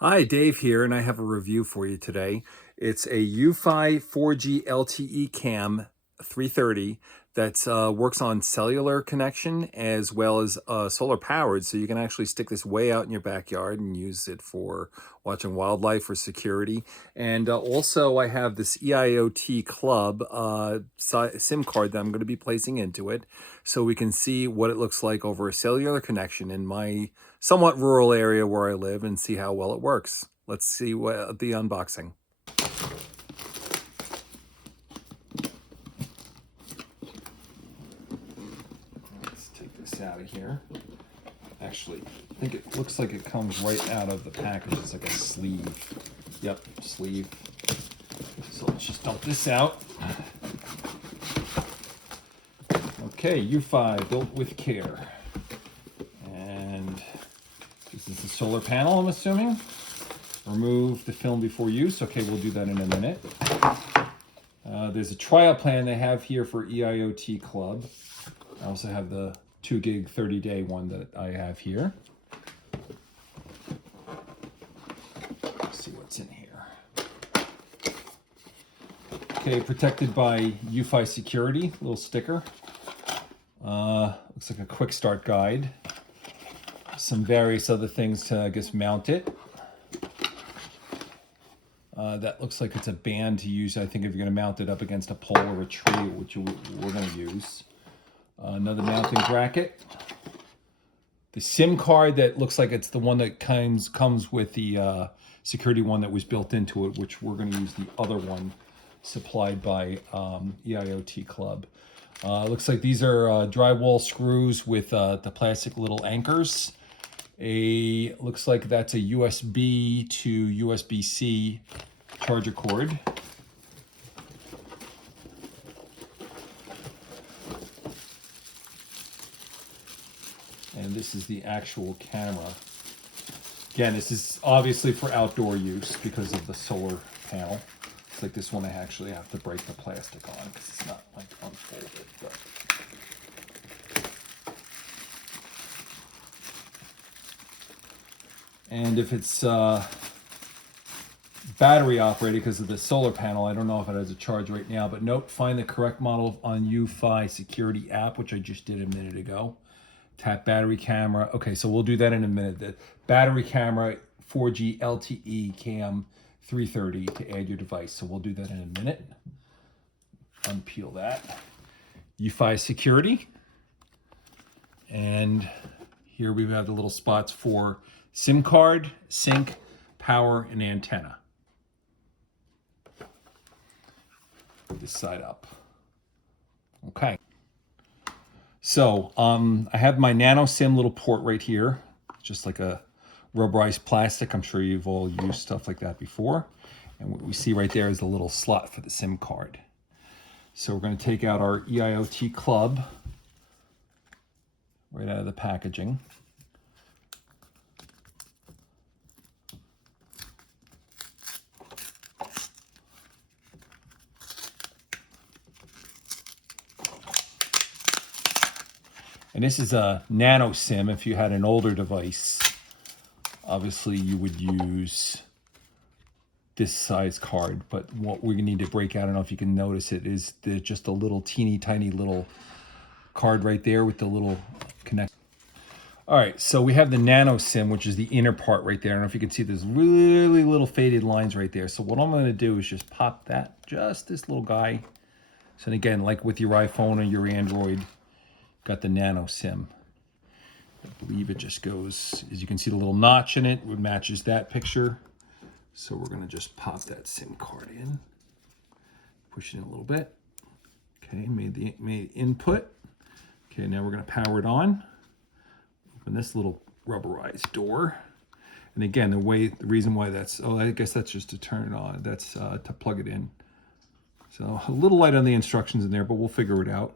Hi, Dave here, and I have a review for you today. It's a Eufy 4G LTE Cam 330 that works on cellular connection as well as solar powered. So you can actually stick this way out in your backyard and use it for watching wildlife or security. And also, I have this EIOTClub SIM card that I'm going to be placing into it so we can see what it looks like over a cellular connection in my somewhat rural area where I live and see how well it works. Let's see what the unboxing. Let's take this out of here. Actually, I think it looks like it comes right out of the package. It's like a sleeve. Yep, sleeve. So let's just dump this out. Okay, Eufy, built with care. And this is the solar panel, I'm assuming. Remove the film before use. Okay, we'll do that in a minute. There's a trial plan they have here for EIOTClub. I also have the 2 gig 30-day one that I have here. Let's see what's in here. Okay, protected by Eufy security, little sticker. Looks like a quick start guide. Some various other things to, I guess, mount it. That looks like it's a band to use, I think, if you're going to mount it up against a pole or a tree, which we're going to use. Another mounting bracket. The SIM card that looks like it's the one that comes with the security one that was built into it, which we're going to use the other one supplied by EIOTClub. Looks like these are drywall screws with the plastic little anchors. Looks like that's a USB to USB-C charger cord. And this is the actual camera. Again, this is obviously for outdoor use because of the solar panel. It's like this one I actually have to break the plastic on because it's not like unfolded. But and if it's battery operated because of the solar panel, I don't know if it has a charge right now, but nope, find the correct model on Eufy security app, which I just did a minute ago. Tap battery camera. Okay, so we'll do that in a minute. The battery camera 4G LTE Cam 330 to add your device. So we'll do that in a minute. Unpeel that. Eufy security. And here we have the little spots for SIM card, sync, power, and antenna. This side up. Okay. So I have my nano SIM little port right here, just like a rubberized plastic. I'm sure you've all used stuff like that before. And what we see right there is a little slot for the SIM card. So we're going to take out our EIOTClub right out of the packaging. And this is a nano SIM. If you had an older device, obviously you would use this size card. But what we need to break out, I don't know if you can notice it, is just a little teeny tiny little card right there with the little connect. All right, so we have the nano SIM, which is the inner part right there. I don't know if you can see there's really little faded lines right there. So what I'm going to do is just pop that, just this little guy. So again, like with your iPhone or your Android, got the nano SIM. I believe it just goes, as you can see the little notch in it, it matches that picture. So we're gonna just pop that SIM card in, push it in a little bit. Okay, made input. Okay, now we're gonna power it on. Open this little rubberized door. And again, the reason why that's, I guess that's just to turn it on. That's to plug it in. So a little light on the instructions in there, but we'll figure it out.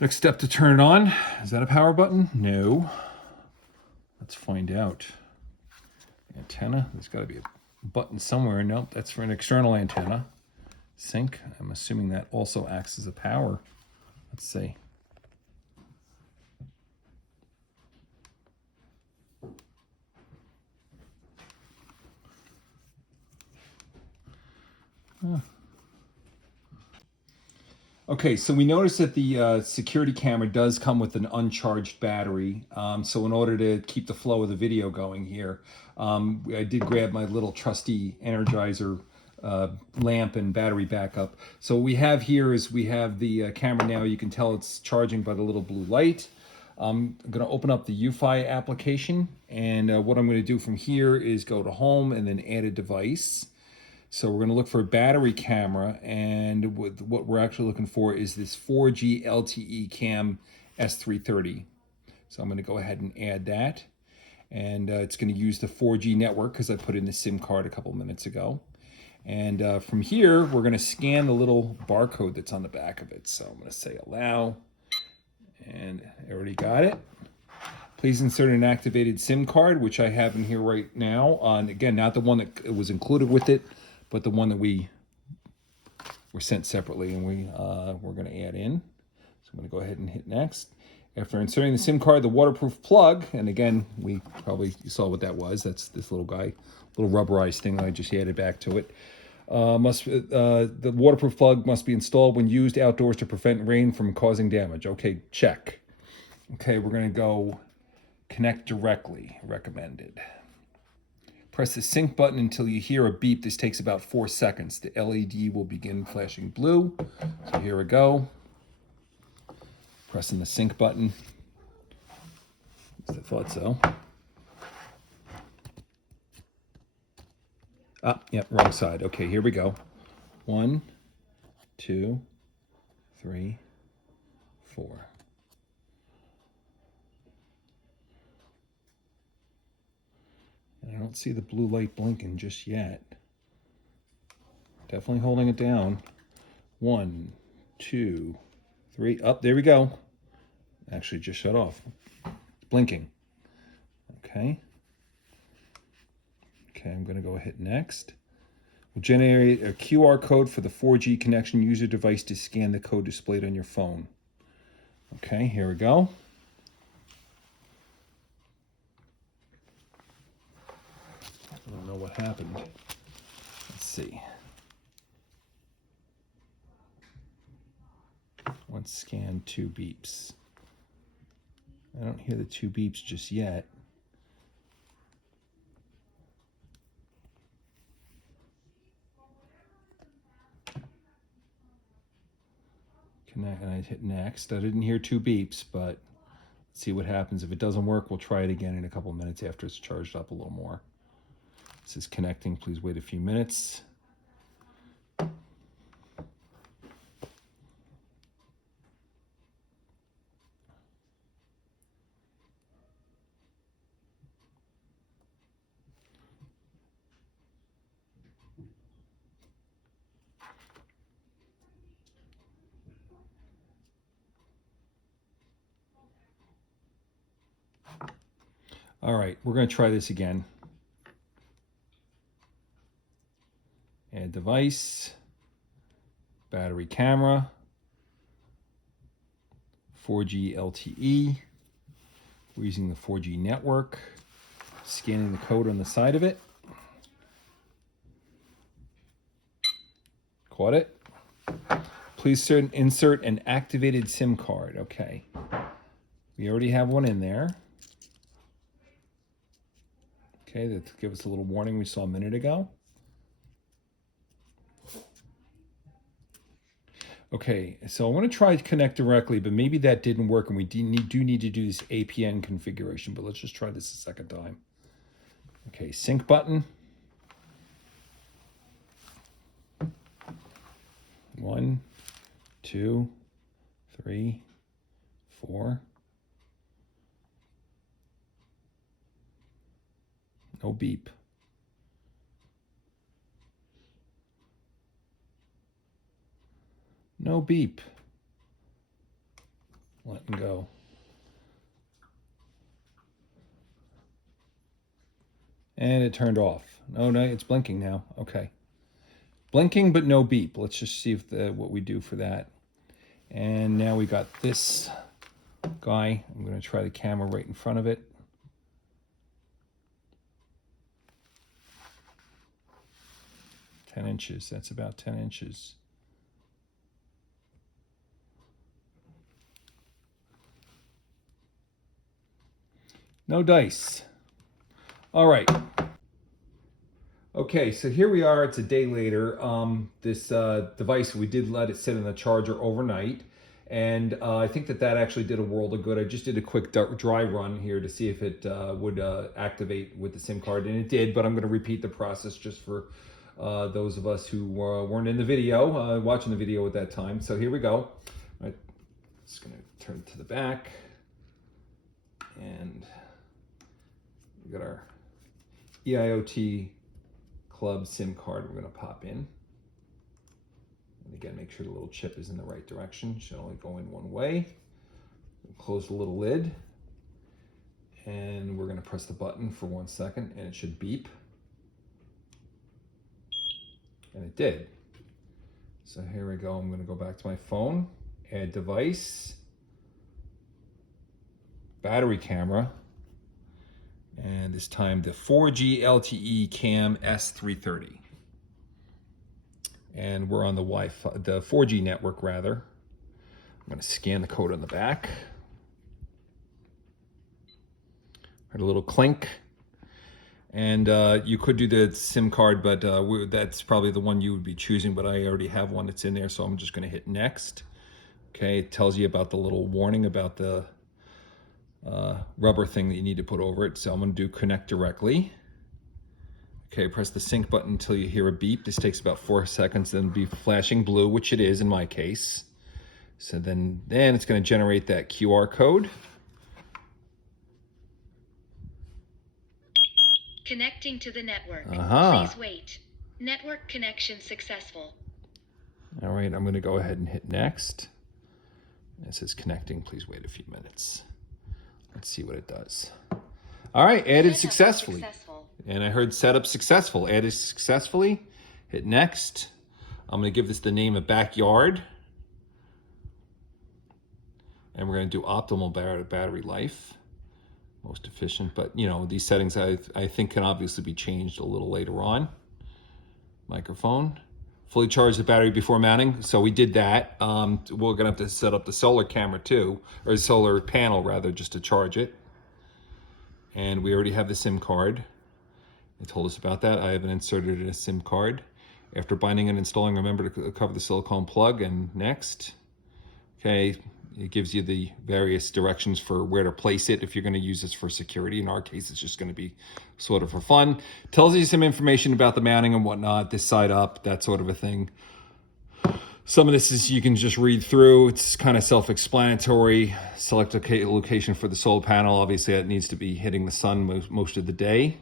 Next step to turn it on. Is that a power button? No. Let's find out. Antenna. There's got to be a button somewhere. Nope, that's for an external antenna. Sync. I'm assuming that also acts as a power. Let's see. Okay, so we noticed that the security camera does come with an uncharged battery. So in order to keep the flow of the video going here, I did grab my little trusty Energizer lamp and battery backup. So what we have here is we have the camera now. You can tell it's charging by the little blue light. I'm going to open up the Eufy application, and what I'm going to do from here is go to Home and then Add a Device. So we're going to look for a battery camera, and what we're actually looking for is this 4G LTE Cam S330. So I'm going to go ahead and add that, and it's going to use the 4G network because I put in the SIM card a couple minutes ago. And from here, we're going to scan the little barcode that's on the back of it. So I'm going to say allow, and I already got it. Please insert an activated SIM card, which I have in here right now. Again, not the one that was included with it, but the one that we were sent separately, and we're going to add in. So I'm going to go ahead and hit next. After inserting the SIM card, the waterproof plug, and again, you saw what that was. That's this little guy, little rubberized thing that I just added back to it. The waterproof plug must be installed when used outdoors to prevent rain from causing damage. Okay, check. Okay, we're going to go connect directly, recommended. Press the sync button until you hear a beep. This takes about 4 seconds. The LED will begin flashing blue. So here we go. Pressing the sync button. I thought so. Yep, wrong side. Okay, here we go. 1, 2, 3, 4. And I don't see the blue light blinking just yet. Definitely holding it down. 1, 2, 3. There we go. Actually, just shut off. It's blinking. Okay. Okay, I'm going to go hit next. We'll generate a QR code for the 4G connection. Use your device to scan the code displayed on your phone. Okay, here we go. I don't know what happened. Let's see. Once scanned, 2 beeps. I don't hear the 2 beeps just yet. Connect, and I hit next. I didn't hear 2 beeps, but let's see what happens. If it doesn't work, we'll try it again in a couple minutes after it's charged up a little more. This is connecting. Please wait a few minutes. All right, we're going to try this again. Add device, battery camera, 4G LTE. We're using the 4G network, scanning the code on the side of it. Caught it. Please insert an activated SIM card. Okay. We already have one in there. Okay, that gives us a little warning we saw a minute ago. Okay, so I want to try to connect directly, but maybe that didn't work, and we do need to do this APN configuration, but let's just try this a second time. Okay, sync button. 1, 2, 3, 4. No beep. No beep. Letting go. And it turned off. Oh, no, it's blinking now. Okay. Blinking, but no beep. Let's just see if what we do for that. And now we got this guy. I'm going to try the camera right in front of it. 10 inches. That's about 10 inches. No dice. All right. Okay, so here we are. It's a day later. This device, we did let it sit in the charger overnight. And I think that actually did a world of good. I just did a quick dry run here to see if it would activate with the SIM card. And it did, but I'm going to repeat the process just for those of us who weren't in the video, watching the video at that time. So here we go. All right, just going to turn it to the back. And we got our EIOTClub SIM card we're going to pop in. And again, make sure the little chip is in the right direction. Should only go in one way. We'll close the little lid. And we're going to press the button for 1 second and it should beep. And it did. So here we go. I'm going to go back to my phone, add device, battery camera, and this time the 4G LTE Cam S330. And we're on the Wi-Fi, the 4G network rather. I'm going to scan the code on the back. Heard a little clink. And you could do the SIM card, but that's probably the one you would be choosing, but I already have one that's in there, so I'm just going to hit next. Okay, it tells you about the little warning about the rubber thing that you need to put over it. So I'm going to do connect directly. Okay, press the sync button until you hear a beep. This takes about 4 seconds, then it'll be flashing blue, which it is in my case. So then it's going to generate that QR code. Connecting to the network. Please wait. Network connection successful. All right, I'm going to go ahead and hit next. It says connecting. Please wait a few minutes. Let's see what it does. All right, added successfully. And I heard setup successful. Added successfully. Hit next. I'm going to give this the name of backyard. And we're going to do optimal battery life. Most efficient, but you know, these settings I think can obviously be changed a little later on. Microphone. Fully charge the battery before mounting. So we did that. We're gonna have to set up the solar camera too, or the solar panel rather, just to charge it. And we already have the SIM card. It told us about that. I haven't inserted in a SIM card. After binding and installing, remember to cover the silicone plug and next. Okay. It gives you the various directions for where to place it if you're going to use this for security. In our case, it's just going to be sort of for fun. Tells you some information about the mounting and whatnot, this side up, that sort of a thing. Some of this is you can just read through. It's kind of self-explanatory. Select a location for the solar panel. Obviously, it needs to be hitting the sun most of the day.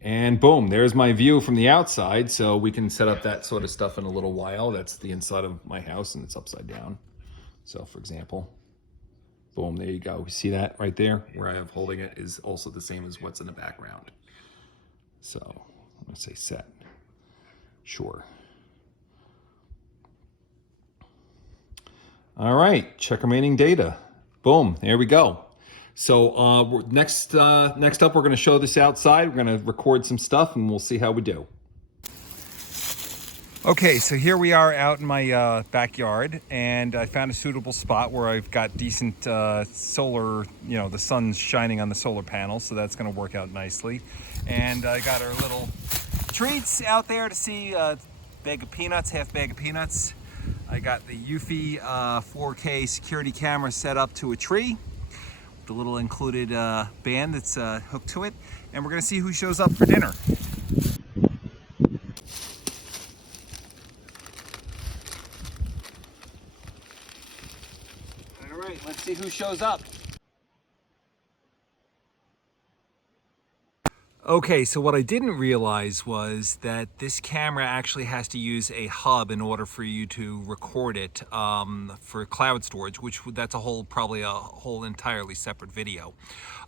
And boom, there's my view from the outside. So we can set up that sort of stuff in a little while. That's the inside of my house and it's upside down. So for example, boom, there you go. See that right there? Where I have holding it is also the same as what's in the background. So I'm gonna say set, sure. All right, check remaining data. Boom, there we go. So next up, we're gonna show this outside. We're gonna record some stuff and we'll see how we do. Okay, so here we are out in my backyard, and I found a suitable spot where I've got decent solar, you know, the sun's shining on the solar panels, so that's going to work out nicely. And I got our little treats out there to see, bag of peanuts, half bag of peanuts. I got the Eufy 4K security camera set up to a tree, the little included band that's hooked to it, and we're going to see who shows up for dinner. Let's see who shows up. Okay, so what I didn't realize was that this camera actually has to use a hub in order for you to record it for cloud storage, which that's probably a whole entirely separate video.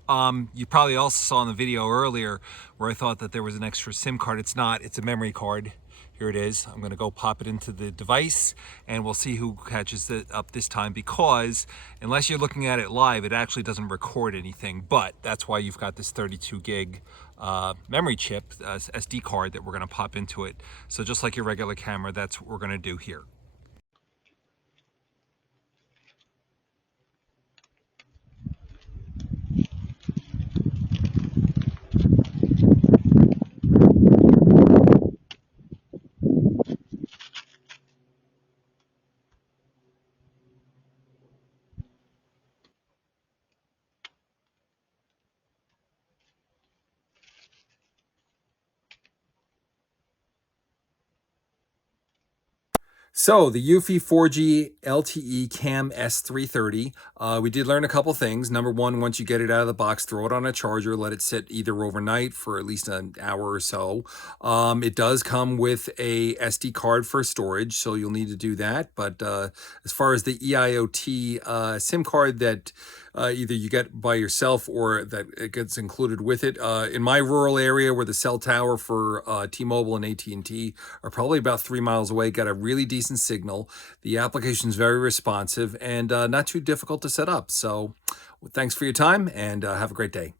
You probably also saw in the video earlier where I thought that there was an extra SIM card. It's not, it's a memory card. Here it is. I'm going to go pop it into the device and we'll see who catches it up this time, because unless you're looking at it live, it actually doesn't record anything. But that's why you've got this 32 gig memory chip, SD card that we're going to pop into it. So just like your regular camera, that's what we're going to do here. So the Eufy 4G LTE Cam S330, we did learn a couple things. Number one, once you get it out of the box, throw it on a charger, let it sit either overnight for at least an hour or so. It does come with a SD card for storage, so you'll need to do that. But as far as the EIOT SIM card that either you get by yourself or that it gets included with it. In my rural area where the cell tower for T-Mobile and AT&T are probably about 3 miles away, got a really decent signal. The application is very responsive and not too difficult to set up. So thanks for your time and have a great day.